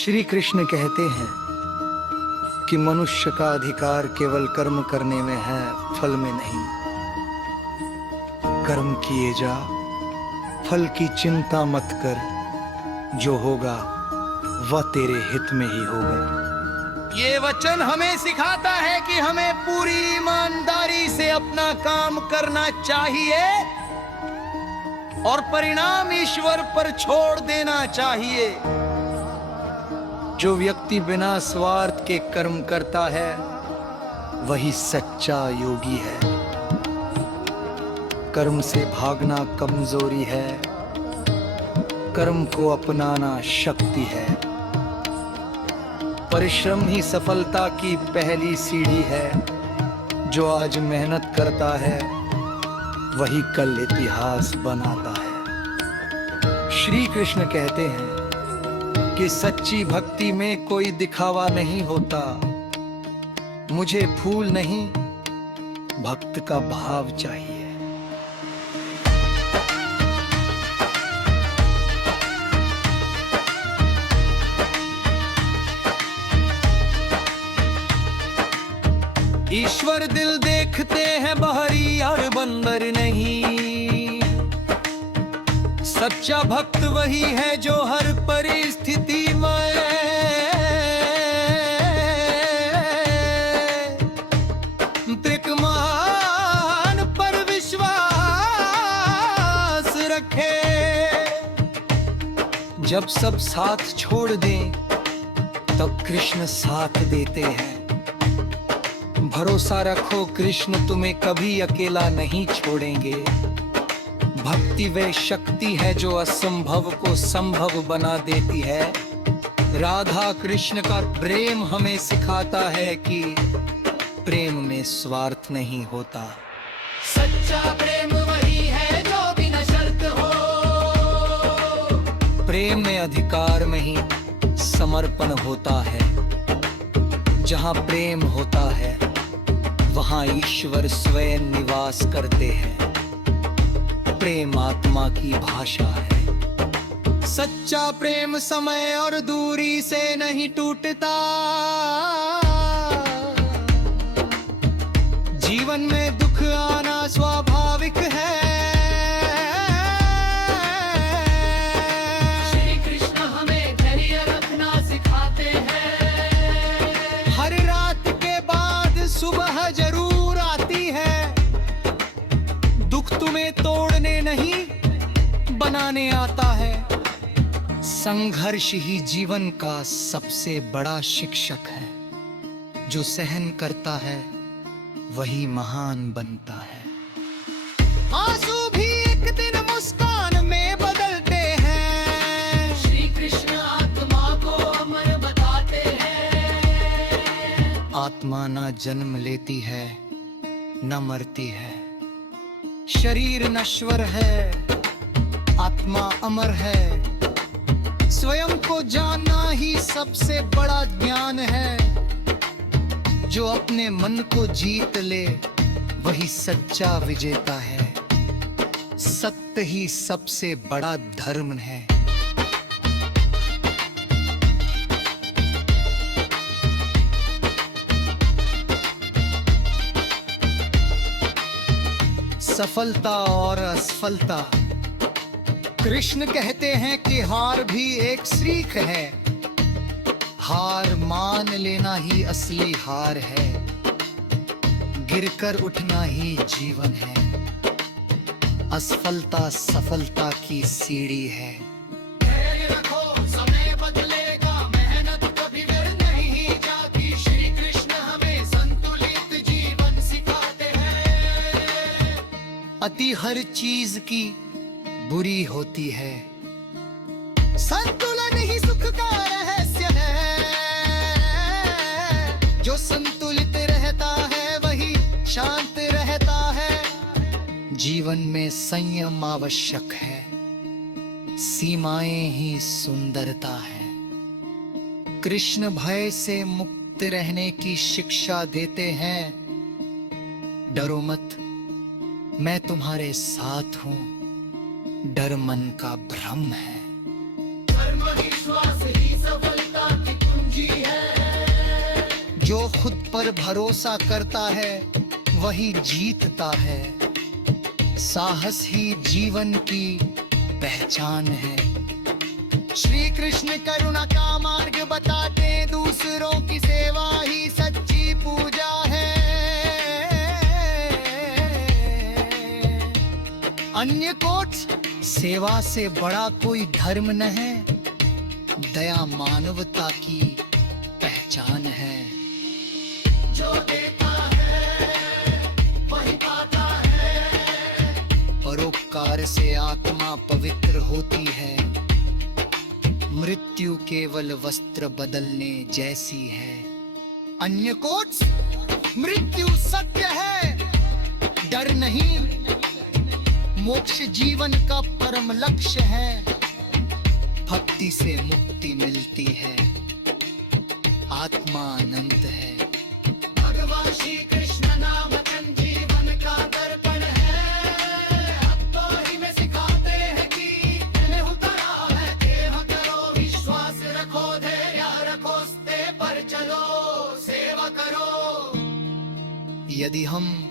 श्री कृष्ण कहते हैं कि मनुष्य का अधिकार केवल कर्म करने में है, फल में नहीं। कर्म किए जा, फल की चिंता मत कर, जो होगा वह तेरे हित में ही होगा। ये वचन हमें सिखाता है कि हमें पूरी ईमानदारी से अपना काम करना चाहिए और परिणाम ईश्वर पर छोड़ देना चाहिए। जो व्यक्ति बिना स्वार्थ के कर्म करता है वही सच्चा योगी है। कर्म से भागना कमजोरी है, कर्म को अपनाना शक्ति है। परिश्रम ही सफलता की पहली सीढ़ी है। जो आज मेहनत करता है वही कल इतिहास बनाता है। श्री कृष्ण कहते हैं कि सच्ची भक्ति में कोई दिखावा नहीं होता। मुझे फूल नहीं, भक्त का भाव चाहिए। ईश्वर दिल देखते हैं, बहरी और बंदर नहीं। सच्चा भक्त वही है जो हर परिस्थिति में त्रिकमान पर विश्वास रखे। जब सब साथ छोड़ दें तब कृष्ण साथ देते हैं। भरोसा रखो, कृष्ण तुम्हें कभी अकेला नहीं छोड़ेंगे। भक्ति वे शक्ति है जो असंभव को संभव बना देती है। राधा कृष्ण का प्रेम हमें सिखाता है कि प्रेम में स्वार्थ नहीं होता। सच्चा प्रेम वही है जो बिना शर्त हो। प्रेम में अधिकार में ही समर्पण होता है। जहाँ प्रेम होता है वहाँ ईश्वर स्वयं निवास करते हैं। प्रेम आत्मा की भाषा है। सच्चा प्रेम समय और दूरी से नहीं टूटता। जीवन में दुख आना स्वाभाविक है। श्री कृष्ण हमें धैर्य रखना सिखाते हैं। हर रात के बाद सुबह जरूर आती है। दुख तुम्हें तोड़ने नहीं बनाने आता है। संघर्ष ही जीवन का सबसे बड़ा शिक्षक है। जो सहन करता है वही महान बनता है। आंसू भी एक दिन मुस्कान में बदलते हैं। श्री कृष्ण आत्मा को अमर बताते हैं। आत्मा न जन्म लेती है न मरती है। शरीर नश्वर है, आत्मा अमर है। स्वयं को जानना ही सबसे बड़ा ज्ञान है। जो अपने मन को जीत ले वही सच्चा विजेता है। सत्य ही सबसे बड़ा धर्म है। सफलता और असफलता। कृष्ण कहते हैं कि हार भी एक सीख है। हार मान लेना ही असली हार है। गिरकर उठना ही जीवन है। असफलता सफलता की सीढ़ी है। धैर्य रखो, समय बदलेगा, मेहनत कभी व्यर्थ नहीं जाती। श्री कृष्ण हमें संतुलित जीवन सिखाते हैं। अति हर चीज की बुरी होती है। संतुलन ही सुख का रहस्य है। जो संतुलित रहता है वही शांत रहता है। जीवन में संयम आवश्यक है। सीमाएं ही सुंदरता है। कृष्ण भय से मुक्त रहने की शिक्षा देते हैं। डरो मत, मैं तुम्हारे साथ हूं। डर मन का भ्रम है। कर्म विश्वास ही सफलता खुद पर भरोसा करता है वही जीतता है। साहस ही जीवन की पहचान है। श्री कृष्ण करुणा का मार्ग बताते, दूसरों की सेवा ही सच्ची पूजा है। अन्य कोट सेवा से बड़ा कोई धर्म न है, दया मानवता की पहचान है। जो देता है वही पाता है। परोपकार से आत्मा पवित्र होती है। मृत्यु केवल वस्त्र बदलने जैसी है। अन्य कोट्स, मृत्यु सत्य है, डर नहीं। मोक्ष जीवन का परम लक्ष्य है। भक्ति से मुक्ति मिलती है, आत्मा अनंत है। भगवान श्री कृष्ण नाम जीवन का दर्पण है। अब तो ही में सिखाते हैं कि इन्हें उतरा है। देह करो, विश्वास रखो, धैर्य रखो, स्ते पर चलो, सेवा करो। यदि हम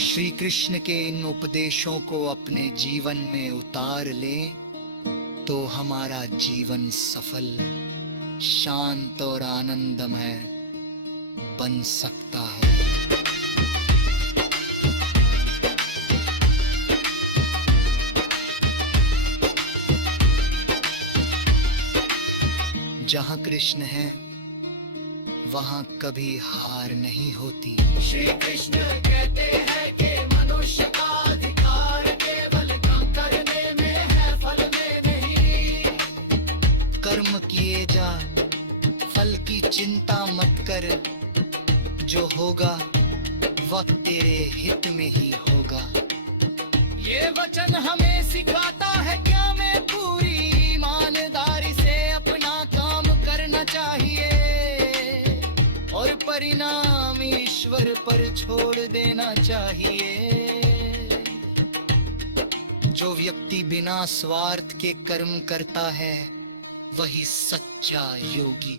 श्री कृष्ण के इन उपदेशों को अपने जीवन में उतार लें, तो हमारा जीवन सफल, शांत और आनंदमय बन सकता है। जहाँ कृष्ण है वहाँ कभी हार नहीं होती। श्री कृष्ण कहते हैं कि मनुष्य का अधिकार केवल काम करने में है, फल में नहीं। कर्म किए जा, फल की चिंता मत कर। जो होगा वह तेरे हित में ही होगा। ये वचन हमें सिखाता है क्या में पूरी ईमानदारी से अपना काम करना चाहिए और परिणाम ईश्वर पर छोड़ देना चाहिए। जो व्यक्ति बिना स्वार्थ के कर्म करता है वही सच्चा योगी